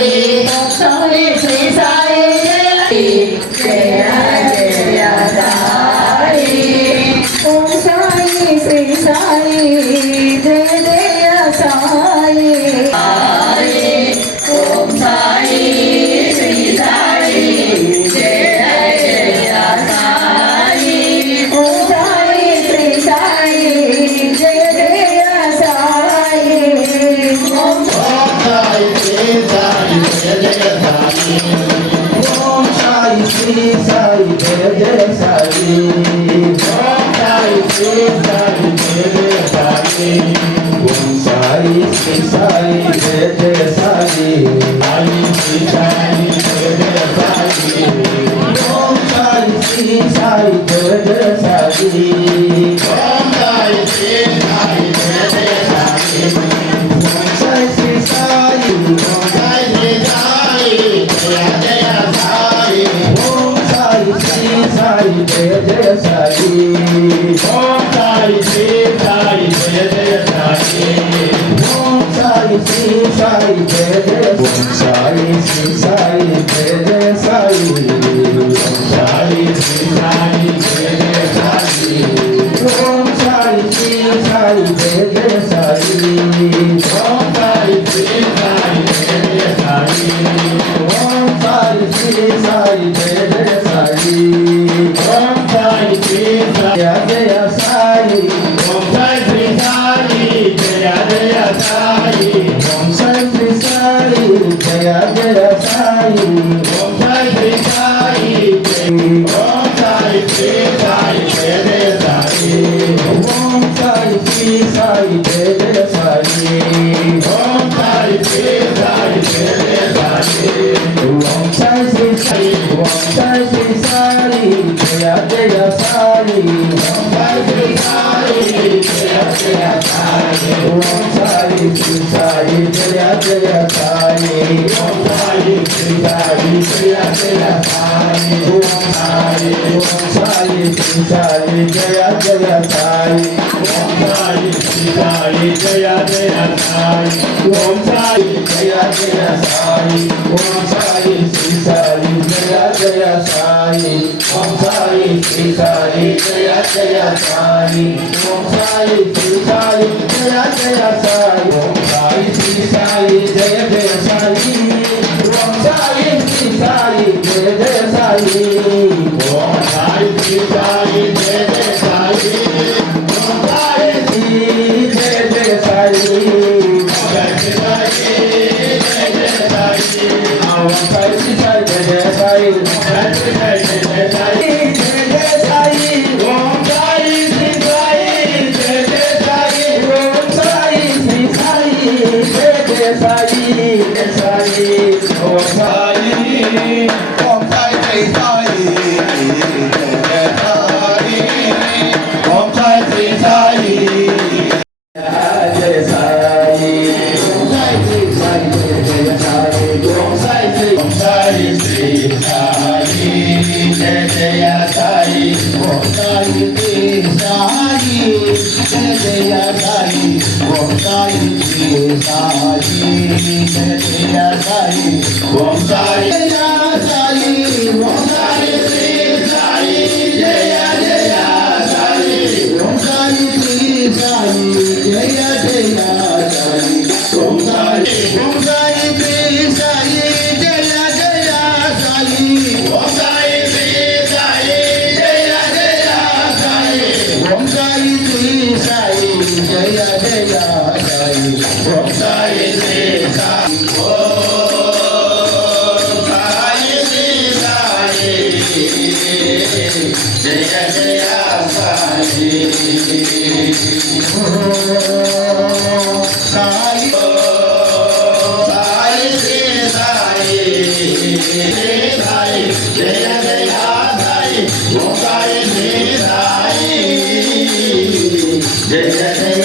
Sai Shri Sai Jai Jai Sai Om Sai Shri Sai Jai Jai Sai Om Sai Shri Sai Jai Jai Sai Om Sai Shri Sai Jai Jai Sai Om Sai Shri Sai Jai Jai Sai Om Sai Shri Sai Jai Jai Sai Om Sai Shri Sai Jai Jai Sai Om Sai Shri Sai Jai Jai Sai Shri Sai Jai Jai Sai Om Sai Shri Sai Jai Jai Sai Om Sai Shri Sai Jai Jai Sai Om Sai Shri Sai Om Sai Shri Sai Jai Jai Sai Om Sai Shri Sai Jai Jai Sai Om Sai Shri Sai Jai Jai Sai Om Sai Shri Sai Jai Jai Om Sai Shri Sai Jai Jai Sai Om Sai Shri Sai Jai Jai Sai Om Sai Shri Sai Jai Jai Sai Om Sai Shri Sai Jai Jai Sai Om Sai Shri Sai Jai Jai Sai Om Sai Shri Sai Jai Jai Sai Om Sai Shri Sai Jai Jai Sai Om Sai Shri Sai Jai Jai Sai Om Sai Shri Sai Om Sai Shri Sai Jai Jai Sai Om Sai Shri Sai Jai Jai Sai Om Sai Shri Sai Jai Jai Sai Om Sai Shri Sai Om Sai Shri Sai Jai Jai Sai Om Sai Shri Sai Jai Jai Sai Om Sai Shri Sai Jai Jai Sai Om Sai Shri Sai Jai Jai Sai Om Sai Shri Sai Jai Jai Sai Om Sai Shri Sai Jai Jai Sai Om Sai Jai Jai Sai Om Sai Shri Sai Jai Jai Sai Om Sai Shri Sai Jai Jai Sai Om Sai Shri Sai Jai Jai Sai Om Sai Shri Sai Jai Jai Sai Om Sai Shri Sai Jai Jai Sai Om Sai Shri Sai Jai Jai Sai Om Sai Shri Jai Jai Sai Jai Jai Sai Om Sai Shri Sai Jai Jai Sai Jai Jai Sai Jai Jai Sai Om Sai Shri Sai Jai Jai Sai Om Sai Shri Sai Jai Jai Sai Jai Sai Om Sai Om Sai Shri Sai Jai Jai Sai Om Sai Shri Sai Jai Sai Om Sai Shri Sai Jai Jai Sai Om Sai Shri Sai Jai Jai Sai Om Sai Shri Sai Jai Jai Sai Om Sai Shri Sai Jai Jai Sai Om Sai Sai Om Sai Shri Sai Jai Jai Sai Om Sai Shri Sai Jai Jai Sai Om Sai Shri Sai Jai Jai Sai Om Sai Shri Sai Jai Jai Sai Om Sai Shri Sai Jai Jai Sai Om Sai Shri Sai Jai Jai Sai Sai Sai Shri Sai Sai Jai Jai Sai Om Sai Shri Sai Jai Jai Sai